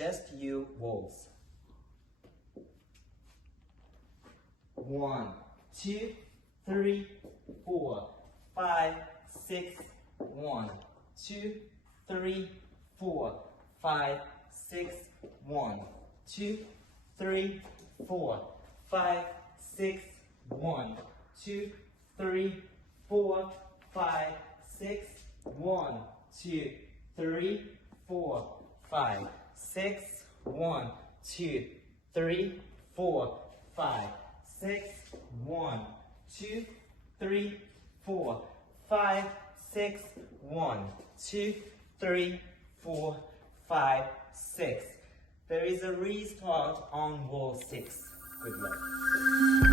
just you waltz. 1, 2, 3, 4, 5, 6, 1, 2, 3, 4, 5, 6, 1, 2, 3, 4, 5, 6, 1, 2, 3, 4, 5, 6, 1, 2, 3, 4, 5, 6, 1, 2, 3, 4, 5, 6, 1, 2, 3, 4, 5, 6, 1, 2, 3, 4, 5, 6. There is a restart on wall 6. Good luck.